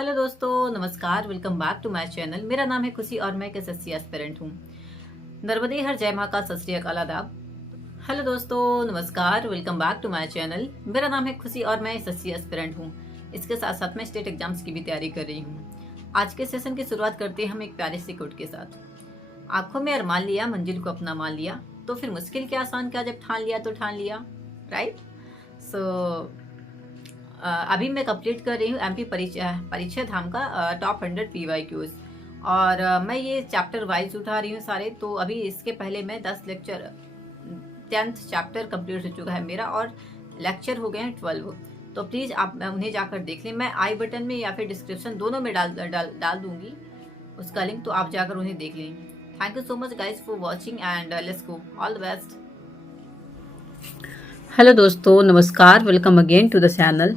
Hello दोस्तों, नमस्कार। Welcome back to my channel. मेरा नाम है खुशी और मैं एक एसएससी एस्पिरेंट हूँ। नर्मदे हर जय महाकाल, सत श्री अकाल, आदाब। हेलो दोस्तों, नमस्कार। Welcome back to my channel. मेरा नाम है खुशी और मैं एसएससी एस्पिरेंट हूँ। इसके साथ साथ मैं स्टेट एग्जाम्स की भी तैयारी कर रही हूँ। आज के सेशन की शुरुआत करते हैं हम एक प्यारे से कोट के साथ। आंखों में अरमान लिया, मंजिल को अपना मान लिया, तो फिर मुश्किल क्या आसान क्या, जब ठान लिया तो ठान लिया। राइट। सो अभी मैं कंप्लीट कर रही हूँ एमपी परीक्षा धाम का टॉप 100 PYQs और मैं ये चैप्टर वाइज उठा रही हूँ सारे। तो अभी इसके पहले मैं 10 लेक्चर 10th चैप्टर कंप्लीट हो चुका है मेरा और लेक्चर हो गए हैं 12। तो प्लीज़ आप उन्हें जाकर देख लें। मैं आई बटन में या फिर डिस्क्रिप्शन दोनों में डाल दूंगी उसका लिंक, तो आप जाकर उन्हें देख लें। Thank you so much guys for watching and let's go. All the best. Hello दोस्तों, नमस्कार। Welcome again to the channel.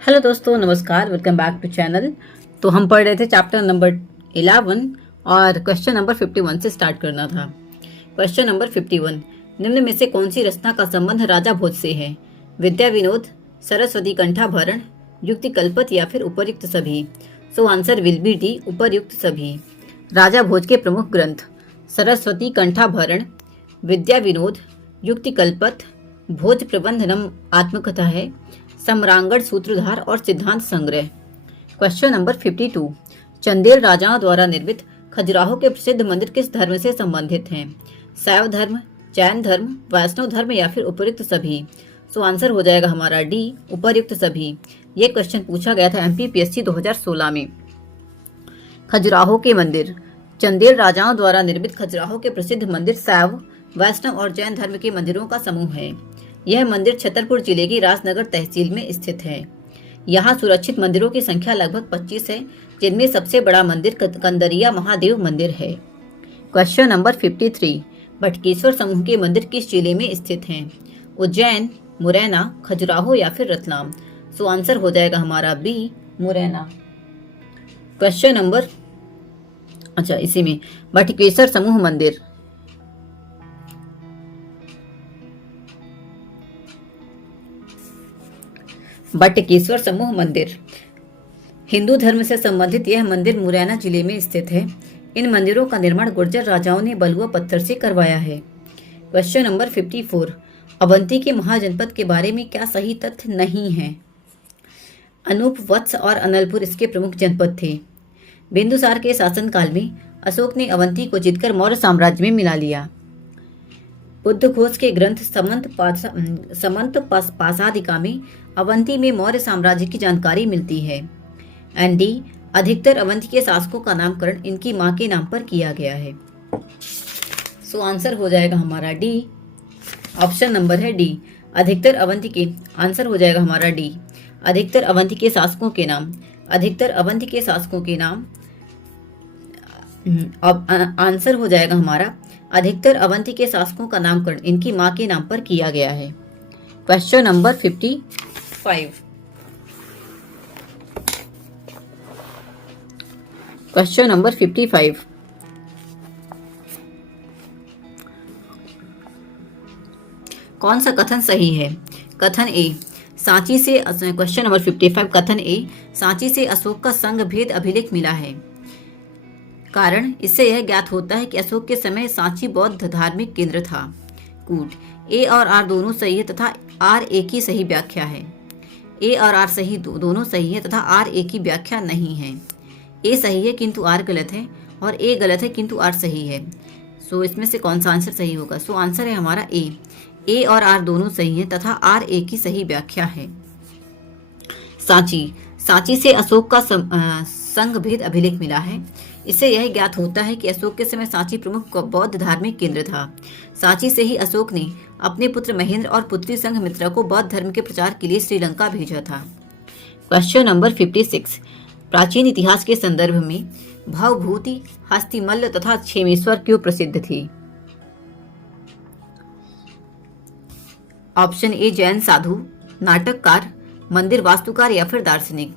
Hello दोस्तों, नमस्कार। Welcome back to channel. तो हम पढ़ रहे थे चैप्टर नंबर 11 और क्वेश्चन नंबर 51 से स्टार्ट करना था। क्वेश्चन नंबर 51, निम्न में से कौन सी रचना का संबंध राजा भोज से है? विद्या विनोद, सरस्वती कंठाभरण, युक्ति कल्पत या फिर उपर्युक्त सभी। सो आंसर विल बी डी, उपर्युक्त सभी। राजा भोज के प्रमुख ग्रंथ सरस्वती कंठाभरण, विद्या विनोद, युक्ति कल्पत, भोज प्रबंधनम आत्मकथा है, सम्रांगण सूत्रधार और सिद्धांत संग्रह। क्वेश्चन नंबर 52, चंदेल राजाओं द्वारा निर्मित खजुराहो के प्रसिद्ध मंदिर किस धर्म से संबंधित हैं? शैव धर्म, जैन धर्म, वैष्णव धर्म या फिर उपर्युक्त सभी। सो आंसर हो जाएगा हमारा डी, उपर्युक्त सभी। ये क्वेश्चन पूछा गया था MPPSC 2016 में। खजुराहो के मंदिर, चंदेल राजाओं द्वारा निर्मित खजुराहो के प्रसिद्ध मंदिर शैव, वैष्णव और जैन धर्म के मंदिरों का समूह है। यह मंदिर छतरपुर जिले की राजनगर तहसील में स्थित है। यहाँ सुरक्षित मंदिरों की संख्या लगभग 25 है, जिनमें सबसे बड़ा मंदिर कंदरिया महादेव मंदिर है। क्वेश्चन नंबर 53, बटकेश्वर समूह के मंदिर किस जिले में स्थित हैं? उज्जैन, मुरैना, खजुराहो या फिर रतलाम। सो आंसर हो जाएगा हमारा बी, मुरैना। क्वेश्चन नंबर इसी में बटकेश्वर समूह मंदिर, बटकेश्वर समूह मंदिर हिंदू धर्म से संबंधित यह मंदिर मुरैना जिले में स्थित है। इन मंदिरों का निर्माण गुर्जर राजाओं ने बलुआ पत्थर से करवाया है। क्वेश्चन नंबर 54, अवंती के महाजनपद के बारे में क्या सही तथ्य नहीं है? अनूप, वत्स और अनलपुर इसके प्रमुख जनपद थे। बिंदुसार के शासनकाल में अशोक ने अवंती को जीतकर मौर्य साम्राज्य में मिला लिया। बुद्ध घोष के ग्रंथ समंत पासादिका में अवंती में मौर्य साम्राज्य की जानकारी मिलती है। एंड डी, अधिकतर अवंती के शासकों का नामकरण इनकी मां के नाम पर किया गया है। सो आंसर हो जाएगा हमारा डी, ऑप्शन नंबर है डी। अधिकतर अवंती के आंसर हो जाएगा हमारा डी। अधिकतर अवंती के शासकों के नाम, अधिकतर अवंती के शासकों के नाम आंसर हो जाएगा हमारा अधिकतर अवंती के शासकों का नामकरण इनकी मां के नाम पर किया गया है। क्वेश्चन नंबर 55, क्वेश्चन नंबर 55, कौन सा कथन सही है? कथन ए, सांची से क्वेश्चन नंबर 55, कथन ए, सांची से अशोक का संघ भेद अभिलेख मिला है। कारण, इससे यह ज्ञात होता है कि अशोक के समय सांची बौद्ध धार्मिक केंद्र था। कूट, ए और आर दोनों सही है तथा आर एक ही सही व्याख्या है। ए और आर सही दोनों सही है तथा आर एक ही व्याख्या नहीं है। ए सही है किंतु आर गलत है और ए गलत है किंतु आर सही है। सो इसमें से कौन सा आंसर सही होगा? सो आंसर है हमारा ए। ए और आर दोनों सही है तथा आर एक ही सही व्याख्या है। सांची, सांची से अशोक का संघ भेद अभिलेख मिला है। इससे यह ज्ञात होता है कि अशोक के समय सांची प्रमुख बौद्ध धार्मिक केंद्र था। सांची से ही अशोक ने अपने पुत्र महेंद्र और पुत्री संघमित्रा को बौद्ध धर्म के प्रचार के लिए श्रीलंका भेजा था। क्वेश्चन नंबर 56, प्राचीन इतिहास के संदर्भ में भवभूति, हस्तिमल्ल तथा क्षेमेश्वर क्यों प्रसिद्ध थी? ऑप्शन ए, जैन साधु, नाटककार, मंदिर वास्तुकार या फिर दार्शनिक।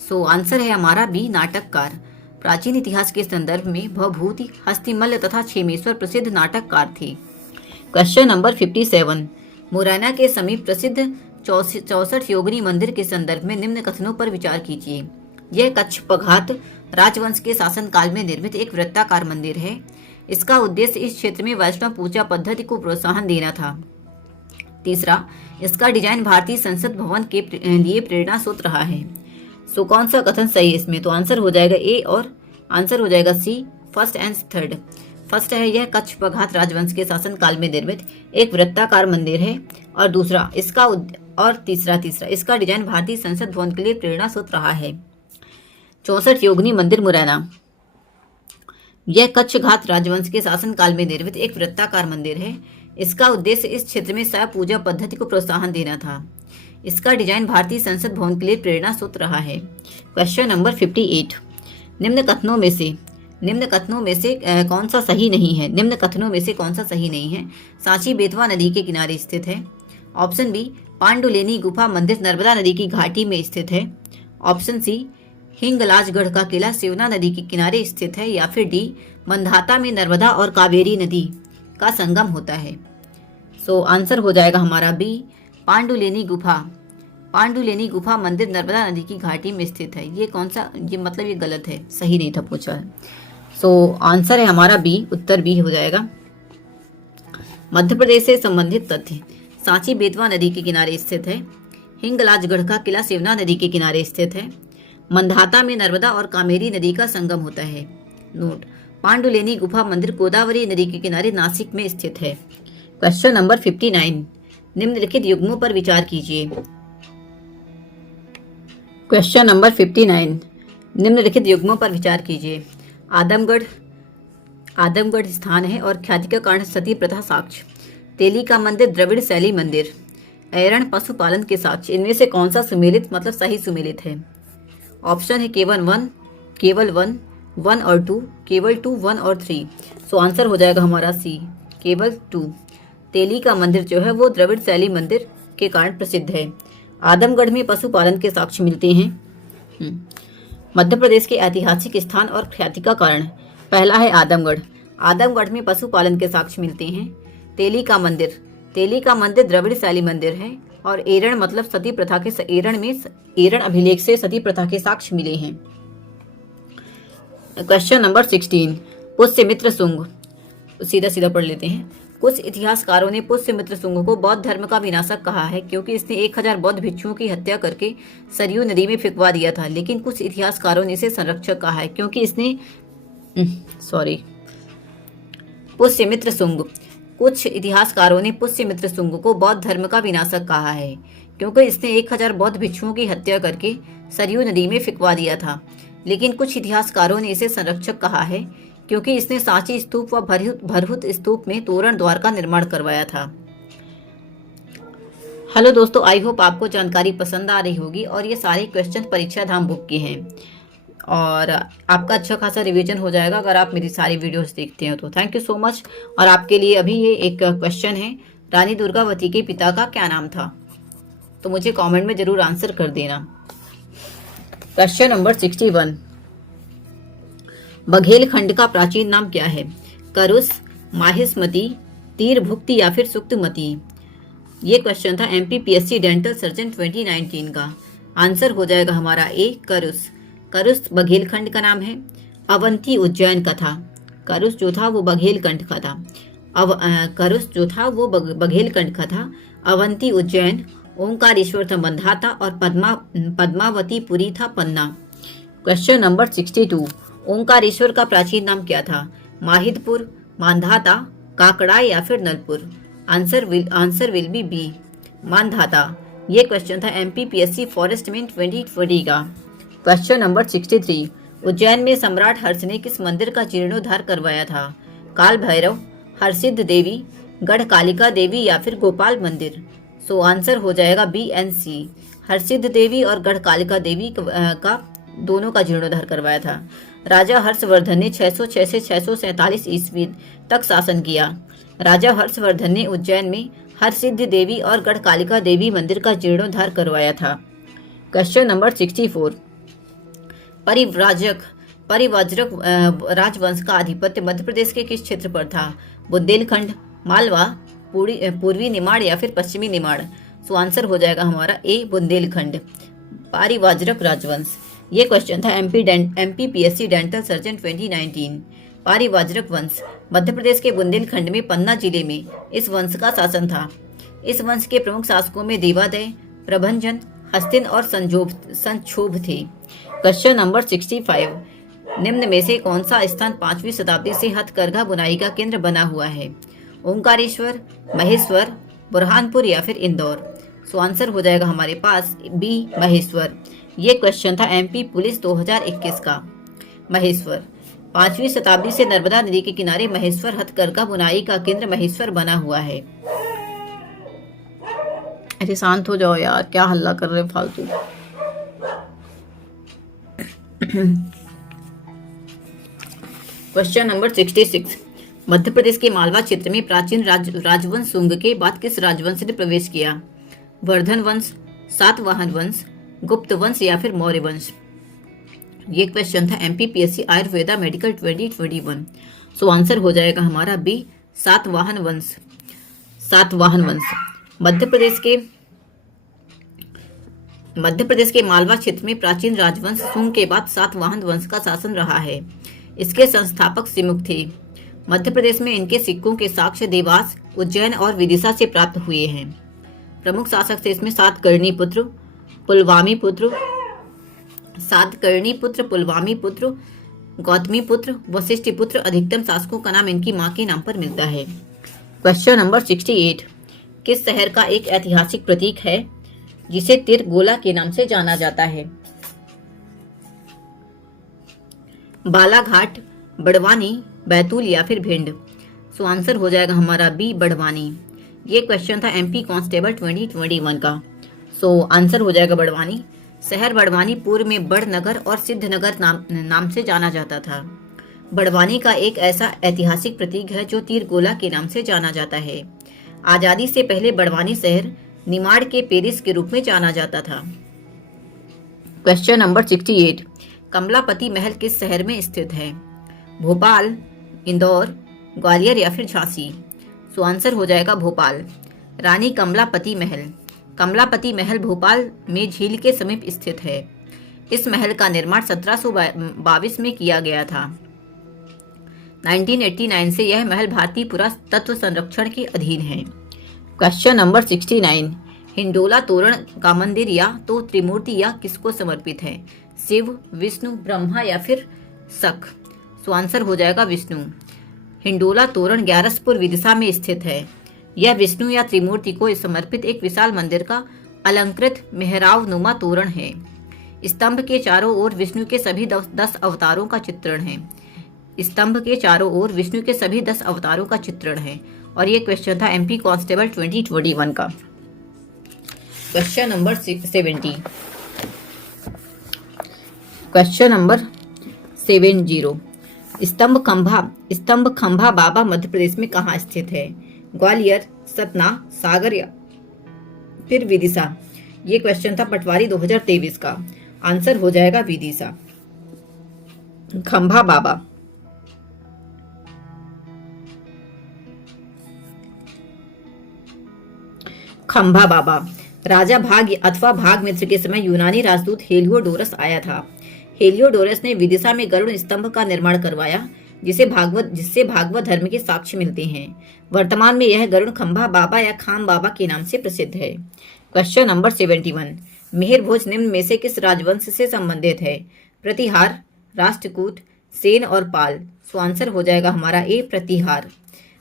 सो आंसर है हमारा बी, नाटककार। प्राचीन इतिहास के संदर्भ में भवभूति, हस्तिमल्ल तथा क्षेमेश्वर प्रसिद्ध नाटककार थे। क्वेश्चन नंबर 57, मुरैना के समीप प्रसिद्ध 64 योगिनी मंदिर के संदर्भ में निम्न कथनों पर विचार कीजिए। यह कच्छ पघात राजवंश के शासनकाल में निर्मित एक वृत्ताकार मंदिर है। इसका उद्देश्य इस क्षेत्र में वैष्णव पूजा पद्धति को प्रोत्साहन देना था। तीसरा, इसका डिजाइन भारतीय संसद भवन के लिए प्रेरणा स्रोत रहा है। सो कौन सा कथन सही है इसमें? तो आंसर हो जाएगा ए और आंसर हो जाएगा सी, फर्स्ट एंड थर्ड। फर्स्ट है यह कच्छ पघात राजवंश के शासनकाल में निर्मित एक वृत्ताकार मंदिर है, और दूसरा इसका और तीसरा इसका डिजाइन भारतीय संसद भवन के लिए प्रेरणा स्रोत रहा है। 64 योगिनी मंदिर मुरैना। यह कच्छ घात राजवंश के शासनकाल में निर्मित एक वृत्ताकार मंदिर है। इसका उद्देश्य इस क्षेत्र में शैव पूजा पद्धति को प्रोत्साहन देना था। इसका डिजाइन भारतीय संसद भवन के लिए प्रेरणा स्रोत रहा है। Question number 58। निम्न कथनों में से कौन सा सही नहीं है? निम्न कथनों में से कौन सा सही नहीं है? सांची बेतवा नदी के किनारे स्थित है। ऑप्शन बी, पांडुलेनी गुफा मंदिर नर्मदा नदी की घाटी में स्थित है। ऑप्शन सी, हिंगलाजगढ़ का किला सेवना नदी के किनारे स्थित है। या फिर डी, मंधाता में नर्मदा और कावेरी नदी का संगम होता है। सो आंसर हो जाएगा हमारा बी, पांडुलेनी गुफा मंदिर नर्मदा नदी की घाटी में स्थित है। ये कौन सा, ये मतलब ये गलत है, सही नहीं था पूछा है। सो आंसर है हमारा बी, उत्तर बी हो जाएगा। मध्य प्रदेश से संबंधित तथ्य। सांची बेतवा नदी के किनारे स्थित है। हिंगलाजगढ़ का किला सेवना नदी के किनारे स्थित है। मंधाता में नर्मदा और कावेरी नदी का संगम होता है। नोट, पांडुलेनी गुफा मंदिर गोदावरी नदी के किनारे नासिक में स्थित है। Question number 59। निम्नलिखित युग्मों पर विचार कीजिए। Question number 59। निम्नलिखित युग्मों पर विचार कीजिए। आदमगढ़ स्थान है और ख्याति का कारण सती प्रथा साक्ष्य। तेली का मंदिर द्रविड़ शैली मंदिर। ऐरण पशुपालन के साक्ष्य। इनमें से कौन सा सुमेलित मतलब सही सुमेलित है? ऑप्शन है केवल वन और टू, केवल 2, 1 और 3। सो आंसर हो जाएगा हमारा सी, केवल 2। तेली का मंदिर जो है वो द्रविड़ शैली मंदिर के कारण प्रसिद्ध है। आदमगढ़ में पशुपालन के साक्ष्य मिलते हैं। मध्य प्रदेश के ऐतिहासिक स्थान और ख्याति का कारण। पहला है आदमगढ़ में पशुपालन के साक्ष्य मिलते हैं। तेली का मंदिर द्रविड़ शैली मंदिर है। और एरण मतलब सती प्रथा के एरण अभिलेख से सती प्रथा के साक्ष्य मिले हैं। Question number 16। पुष्यमित्र शुंग। सीधा पढ़ लेते हैं। कुछ इतिहासकारों ने पुष्यमित्र शुंग को बौद्ध धर्म का विनाशक कहा है क्योंकि इसने 1000 बौद्ध भिक्षुओं की हत्या करके सरयू नदी में फेंकवा दिया था। लेकिन कुछ इतिहासकारों ने इसे संरक्षक कहा है क्योंकि इसने कुछ इतिहासकारों ने पुष्यमित्र शुंग को बौद्ध धर्म का विनाशक कहा है क्योंकि इसने 1000 बौद्ध भिक्षुओं की हत्या करके सरयू नदी में फेंकवा दिया था। लेकिन कुछ इतिहासकारों ने इसे संरक्षक कहा है क्योंकि इसने सांची स्तूप व भरहुत स्तूप में तोरण द्वार का निर्माण करवाया था। हेलो दोस्तों, आई होप आपको जानकारी पसंद आ रही होगी और ये सारे क्वेश्चन परीक्षा धाम बुक के हैं और आपका अच्छा खासा रिवीजन हो जाएगा अगर आप मेरी सारी वीडियोस देखते हो तो। Thank you so much. और आपके लिए अभी ये एक क्वेश्चन है, रानी दुर्गावती के पिता का क्या नाम था? तो मुझे कमेंट में जरूर आंसर कर देना। Question number 61। बघेलखंड का प्राचीन नाम क्या है? करुस, माहिष्मती, तीरभुक्ति या फिर सुक्तमती? ये क्वेश्चन था MPPSC डेंटल सर्जन 2019 का। आंसर हो जाएगा हमारा ए, करुस बघेलखंड का नाम है। अवंती उज्जैन का था। करुस जो था वो बघेलखंड का था। बघेलखंड का था। अवंती उज्जैन, ओंकारेश्वर था मंधाता और पद्मावती पुरी था पन्ना। Question number 62। ओंकारेश्वर का प्राचीन नाम क्या था? माहिदपुर, मांधाता, काकड़ा या फिर Nalpur? Answer will be B, Mandhata. ये क्वेश्चन था MPPSC फॉरेस्ट में 2020 का। Question number 63। उज्जैन में सम्राट हर्ष ने किस मंदिर का जीर्णोद्धार करवाया था? काल भैरव, हरसिद्ध देवी, गढ़ कालिका देवी या फिर गोपाल मंदिर? सो आंसर हो जाएगा बी एंड सी, हरसिद्ध देवी और गढ़ कालिका देवी का दोनों का जीर्णोद्धार करवाया था। राजा हर्षवर्धन ने 606 से 647 ईस्वी तक शासन किया। राजा हर्षवर्धन ने उज्जैन में हरसिद्ध देवी और गढ़ कालिका देवी मंदिर का जीर्णोद्धार करवाया था। Question number 64। परिव्राजक राजवंश का आधिपत्य मध्य प्रदेश के किस क्षेत्र पर था? बुंदेलखंड, मालवा, पूर्वी निमाड़ या फिर पश्चिमी निमाड़? सो आंसर हो जाएगा हमारा ए बुंदेलखंड। पारिवाजरक राजवंश, ये क्वेश्चन था एमपीपीएससी डेंटल सर्जन 2019। पारिवाजरक वंश मध्य प्रदेश के बुंदेलखंड में पन्ना जिले में इस वंश का शासन था। इस वंश के प्रमुख शासकों में देवादय, प्रभंजन, हस्तिन और संक्षोभ थे। क्वेश्चन नंबर 65, निम्न में से कौन सा स्थान 5वीं शताब्दी से हथकरघा बुनाई का केंद्र बना हुआ है? ओंकारेश्वर, महेश्वर, बुरहानपुर या फिर इंदौर? सो आंसर हो जाएगा हमारे पास बी महेश्वर। ये क्वेश्चन था एमपी पुलिस 2021 का। महेश्वर 5वीं शताब्दी से नर्मदा नदी के किनारे महेश्वर हथकरघा बुनाई का केंद्र महेश्वर बना हुआ है। अरे शांत हो जाओ यार, क्या हल्ला कर रहे फालतू। क्वेश्चन नंबर 66, मध्य प्रदेश के मालवा क्षेत्र में प्राचीन राजवंश शुंग के बाद किस राजवंश ने प्रवेश किया? वर्धन वंश, सातवाहन वंश, गुप्त वंश या फिर मौर्य वंश? ये क्वेश्चन था MPPSC Ayurveda medical 2021। So answer हो जाएगा हमारा बी सातवाहन वंश। सातवाहन वंश मध्य प्रदेश के मालवा क्षेत्र में प्राचीन राजवंश शुंग के बाद सातवाहन वंश का शासन रहा है। इसके संस्थापक सिमुक थे। मध्य प्रदेश में इनके सिक्कों के साक्ष्य देवास, उज्जैन और विदिशा से प्राप्त हुए हैं। प्रमुख शासक थे इसमें सातकर्णी पुत्र, पुलवामी पुत्र, गौतमी पुत्र, वशिष्ठ पुत्र। अधिकतम शासकों का नाम इनकी मां के नाम पर मिलता है। क्वेश्चन नंबर 68, किस शहर का एक ऐतिहासिक प्रतीक है जिसे तिरगोला के नाम से जाना जाता है? बालाघाट, बड़वानी, बैतूल या फिर भिंड? सो आंसर हो जाएगा हमारा बी बड़वानी। ये क्वेश्चन था एमपी कांस्टेबल 2021 का। सो आंसर हो जाएगा बड़वानी। शहर बड़वानी पूर्व में बड़नगर और सिद्धनगर नाम से जाना जाता था। बड़वानी का एक ऐसा ऐतिहासिक प्रतीक है जो तीरगोला के नाम से जाना जाता है। आजादी से पहले बड़वानी शहर निमाड़ के पेरिस के रूप में जाना जाता था। क्वेश्चन नंबर 68, कमलापति महल किस शहर में स्थित है? भोपाल, इंदौर, ग्वालियर या फिर झांसी? सो आंसर हो जाएगा भोपाल। रानी कमलापति महल। कमलापति महल भोपाल में झील के समीप स्थित है। इस महल का निर्माण 1722 में किया गया था। 1989 से यह महल भारतीय पुरातत्व संरक्षण के अधीन है। क्वेश्चन नंबर 69, हिंडोला तोरण का मंदिर या तो त्रिमूर्ति या किसको समर्पित है? शिव, विष्णु, ब्रह्मा या फिर शक? सो आंसर हो जाएगा विष्णु। हिंडोला तोरण ग्यारसपुर विदिशा में स्थित है। यह विष्णु या त्रिमूर्ति को समर्पित एक विशाल मंदिर का अलंकृत मेहराब नुमा तोरण है। स्तंभ के चारों ओर विष्णु के सभी 10 अवतारों का चित्रण है। स्तंभ के चारों ओर विष्णु के सभी 10 अवतारों का चित्रण है। और ये क्वेश्चन था एमपी कांस्टेबल 2021 का। Question number 70। क्वेश्चन नंबर 70, स्तंभ खंभा बाबा मध्य प्रदेश में कहाँ स्थित है? ग्वालियर, सतना, सागर या फिर विदिशा? ये क्वेश्चन था पटवारी 2023 का। आंसर हो जाएगा विदिशा। खंभा बाबा। खंभा बाबा राजा भाग अथवा भागमित्र के समय यूनानी राजदूत हेलियोडोरस आया था। हेलियोडोरस ने विदिशा में गरुड़ स्तंभ का निर्माण करवाया, जिससे भागवत धर्म के साक्ष्य मिलते हैं। वर्तमान में यह गरुड़ खंभा बाबा या खाम बाबा के नाम से प्रसिद्ध है। क्वेश्चन नंबर 71, मिहिर भोज निम्न में से किस राजवंश से संबंधित है? प्रतिहार, राष्ट्रकूट, सेन और पाल? सो आंसर हो जाएगा हमारा ए प्रतिहार।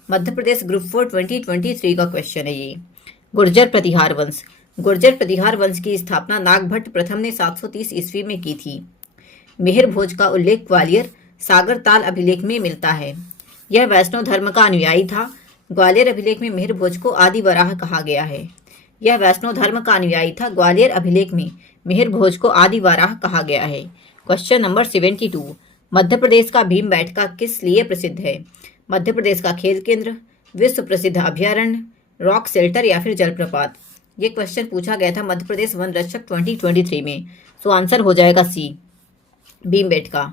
मध्य प्रदेश ग्रुप 4 2023 का क्वेश्चन है ये। गुर्जर प्रतिहार वंश। गुर्जर प्रतिहार वंश की स्थापना नागभट्ट प्रथम ने 730 ईस्वी में की थी। मिहिर भोज का उल्लेख ग्वालियर सागर ताल अभिलेख में मिलता है। यह वैष्णव धर्म का अनुयायी था। ग्वालियर अभिलेख में मिहिर भोज को आदि वराह कहा गया है। यह वैष्णव धर्म का अनुयायी था। ग्वालियर अभिलेख में मिहिर भोज को आदि वराह कहा गया है। क्वेश्चन नंबर 72, मध्य प्रदेश का भीमबेटका किस लिए प्रसिद्ध है? मध्य प्रदेश का खेल केंद्र, विश्व प्रसिद्ध अभ्यारण्य, रॉक शेल्टर या फिर जलप्रपात? ये क्वेश्चन पूछा गया था मध्य प्रदेश वन रक्षक 2023 में। सो आंसर हो जाएगा सी भीमबेटका।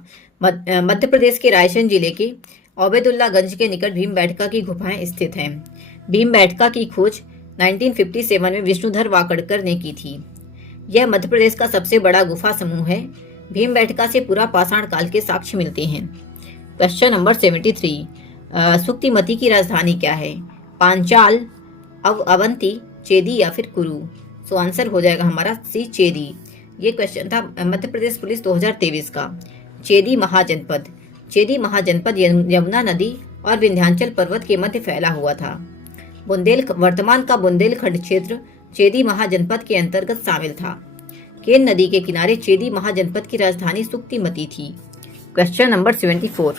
मध्य प्रदेश के रायसेन जिले के ओबेदुल्लागंज के निकट भीमबेटका की गुफाएं स्थित हैं। भीमबेटका की खोज 1957 में विष्णुधर वाकड़कर ने की थी। यह मध्य प्रदेश का सबसे बड़ा गुफा समूह है। भीमबेटका से पूरा पाषाण काल के साक्ष्य मिलते हैं। क्वेश्चन नंबर 73, सुक्तिमती की राजधानी क्या है? पांचाल, अवंती, चेदी या फिर कुरु? सो आंसर हो जाएगा हमारा सी, चेदी। ये क्वेश्चन था मध्य प्रदेश पुलिस 2023 का। चेदी महाजनपद। चेदी महाजनपद यमुना नदी और विंध्याचल पर्वत के मध्य फैला हुआ था। वर्तमान का बुंदेलखंड क्षेत्र चेदी महाजनपद के अंतर्गत शामिल था। केन नदी के किनारे चेदी महाजनपद की राजधानी सुक्तिमती थी। Question number 74।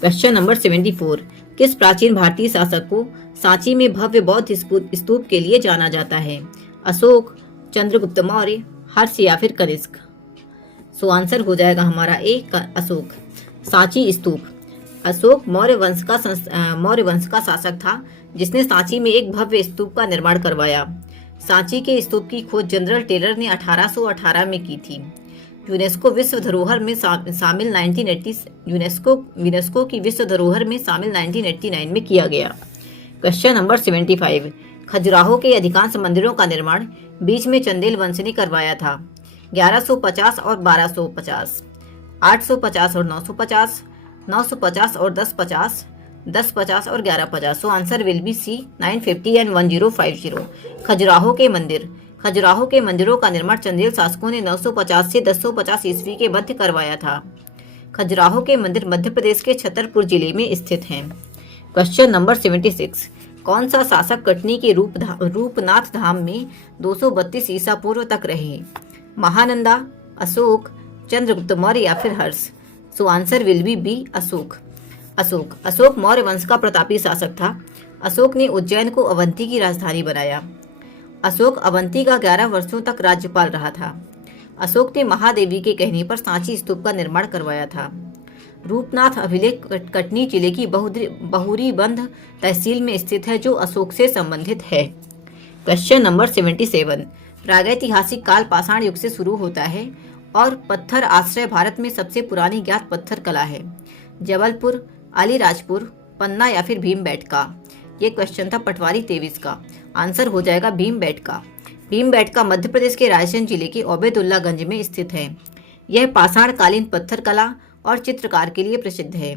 क्वेश्चन नंबर 74, किस प्राचीन भारतीय शासक को सांची में भव्य बौद्ध स्तूप के लिए जाना जाता है? अशोक, चंद्रगुप्त मौर्य, हर्ष या फिर कनिष्क? सो आंसर हो जाएगा हमारा ए, अशोक। सांची स्तूप। अशोक मौर्य वंश का शासक था जिसने सांची में एक भव्य स्तूप का निर्माण करवाया। सांची के स्तूप की खोज जनरल टेलर ने 1818 में की थी। यूनेस्को विश्व धरोहर में शामिल 1989 में किया गया। क्वेश्चन नंबर 75, खजुराहो के अधिकांश मंदिरों का निर्माण बीच में चंदेल वंश ने करवाया था। 1150 और 1250, 850 और 950, 950 और 1050, 1050 और 1150। So answer will be C, 950 and 1050। Khajuraho के मंदिरों का निर्माण चंदेल शासकों ने 950 से 1050 ईस्वी के मध्य करवाया था। खजुराहो के मंदिर मध्य प्रदेश के छतरपुर जिले में स्थित हैं। क्वेश्चन नंबर 76, कौन सा शासक कटनी के रूपनाथ धाम में 232 ईसा पूर्व तक रहे? महानंदा, अशोक, चंद्रगुप्त मौर्य या फिर Harsha? So answer will be B, Ashoka Maurya वंश का प्रतापी शासक था। अशोक ने उज्जैन को अवंती की राजधानी बनाया। अशोक अवंती का 11 वर्षों तक राज्यपाल रहा था। अशोक ने महादेवी के कहने पर सांची स्तूप का निर्माण करवाया था। रूपनाथ अभिलेख कटनी जिले की बहुरीबंध तहसील में स्थित है जो अशोक से संबंधित है। क्वेश्चन नंबर 77, प्रागैतिहासिक काल पाषाण युग से शुरू होता है और पत्थर आश्रय भारत में सबसे पुरानी ज्ञात पत्थर कला है। जबलपुर, अलीराजपुर, पन्ना या फिर भीमबेटका? ये क्वेश्चन था पटवारी 23 का। आंसर हो जाएगा भीमबेटका। भीमबेटका मध्य प्रदेश के रायसेन जिले के ओबेदुल्लागंज में स्थित है। यह पाषाण कालीन पत्थर कला और चित्रकार के लिए प्रसिद्ध है।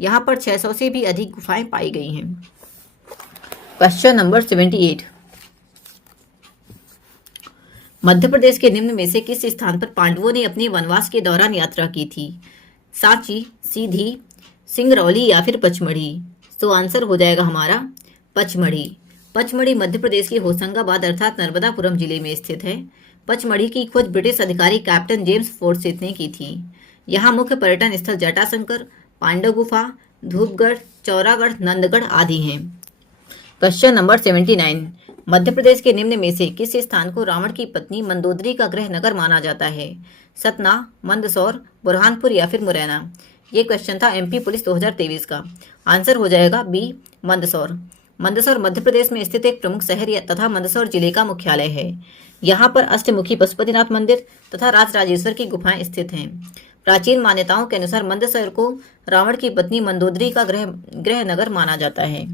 यहाँ पर 600 से भी अधिक गुफाएं पाई गई हैं। क्वेश्चन नंबर 78, मध्य प्रदेश के निम्न में से किस स्थान पर पांडवों ने अपने वनवास के दौरान यात्रा की थी? सांची, सीधी, सिंगरौली या फिर पचमढ़ी? तो आंसर हो जाएगा हमारा पचमढ़ी। पचमढ़ी मध्य प्रदेश के होशंगाबाद अर्थात नर्मदापुरम जिले में स्थित है। पचमढ़ी की खोज ब्रिटिश अधिकारी कैप्टन जेम्स फोर्सिथ ने की थी। यहाँ मुख्य पर्यटन स्थल जटाशंकर, पांडव गुफा, धूपगढ़, चौरागढ़, नंदगढ़ आदि हैं। क्वेश्चन नंबर 79, मध्य प्रदेश के निम्न में से किस स्थान को रावण की पत्नी मंदोदरी का गृह नगर माना जाता है? सतना, मंदसौर, बुरहानपुर या फिर मुरैना? ये क्वेश्चन था एमपी पुलिस 2023 का। आंसर हो जाएगा बी, मंदसौर। मंदसौर मध्य प्रदेश में स्थित एक प्रमुख शहर तथा मंदसौर जिले का मुख्यालय है। यहाँ पर अष्टमुखी पशुपतिनाथ मंदिर तथा राजराजेश्वर की गुफाएं स्थित हैं। प्राचीन मान्यताओं के अनुसार मंदसौर को रावण की पत्नी मंदोदरी का गृह नगर माना जाता है।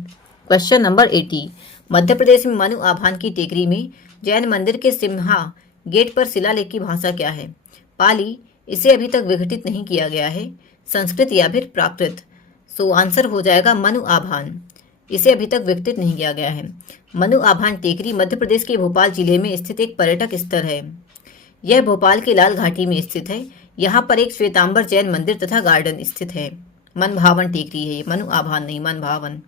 क्वेश्चन नंबर 80, मध्य प्रदेश में मनु आभान की टेकरी में जैन मंदिर के सिम्हा गेट पर शिलालेख की भाषा क्या है? पाली, इसे अभी तक विघटित नहीं किया गया है। संस्कृत या फिर प्राकृत? सो आंसर हो जाएगा मनु आभान, इसे अभी तक विकसित नहीं किया गया है। मनु आभान टेकरी मध्य प्रदेश के भोपाल जिले में स्थित एक पर्यटक स्थल है। यह भोपाल के लाल घाटी में स्थित है। यहाँ पर एक श्वेतांबर जैन मंदिर तथा गार्डन स्थित है। मनभावन टेकरी है ये, मनु आभान नहीं, मनभावन।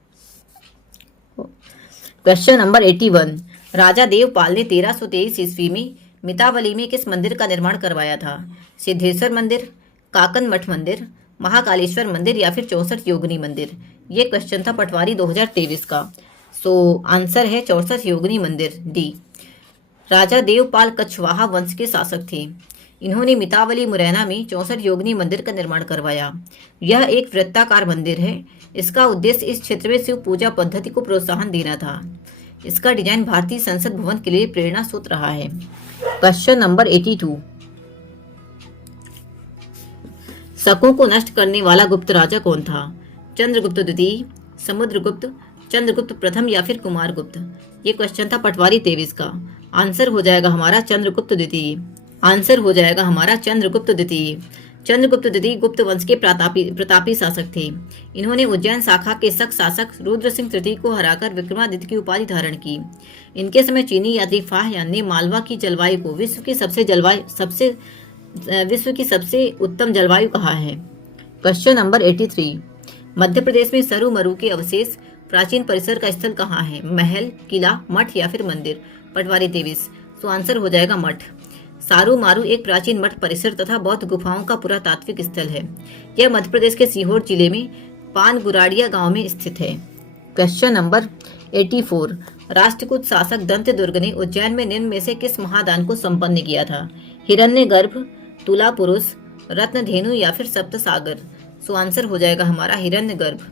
क्वेश्चन नंबर 81, राजा देवपाल ने 1323 ईस्वी में मितावली में किस मंदिर का निर्माण करवाया था? सिद्धेश्वर मंदिर, काकन मठ मंदिर, महाकालेश्वर मंदिर या फिर 64 योगिनी मंदिर? ये क्वेश्चन था पटवारी 2023 का। सो आंसर है 64 योगिनी मंदिर, डी। राजा देवपाल कछवाहा वंश के शासक थे। इन्होंने मितावली मुरैना में 64 योगिनी मंदिर का निर्माण करवाया। यह एक वृत्ताकार मंदिर है। इसका उद्देश्य इस क्षेत्र में शिव पूजा पद्धति को प्रोत्साहन देना था। इसका डिजाइन भारतीय संसद भवन के लिए प्रेरणा स्रोत रहा है। क्वेश्चन नंबर 82, शकों को नष्ट करने वाला गुप्त राजा कौन था? चंद्रगुप्त द्वितीय, समुद्रगुप्त, चंद्रगुप्त प्रथम या फिर कुमारगुप्त? ये क्वेश्चन था पटवारी 23 का। आंसर हो जाएगा हमारा चंद्रगुप्त द्वितीय। आंसर हो जाएगा हमारा चंद्रगुप्त द्वितीय। चंद्रगुप्त द्वितीय गुप्त वंश के प्रतापी शासक थे। इन्होंने उज्जैन शाखा के शक शासक रुद्र सिंह तृतीय को हराकर विक्रमादित्य की उपाधि धारण की। इनके समय चीनी यात्री फाह्यान ने मालवा की जलवायु को विश्व की सबसे उत्तम जलवायु कहा है। क्वेश्चन नंबर 83, मध्य प्रदेश में सरु मरु के अवशेष प्राचीन परिसर का स्थल कहाँ है? महल, किला, मठ या फिर मंदिर? पटवारी 23। तो आंसर हो जाएगा मठ। सारू मारू एक प्राचीन मठ परिसर तथा बौद्ध गुफाओं का पुरातात्विक स्थल है। यह मध्य प्रदेश के सीहोर जिले में पानगुराड़िया गांव में स्थित है। क्वेश्चन नंबर 84, राष्ट्रकूट शासक दंतदुर्ग ने उज्जैन में निम्न में से किस महादान को संपन्न किया था? हिरण्यगर्भ, तुला पुरुष, रत्नधेनु या फिर सप्तसागर? सो आंसर हो जाएगा हमारा हिरण्यगर्भ।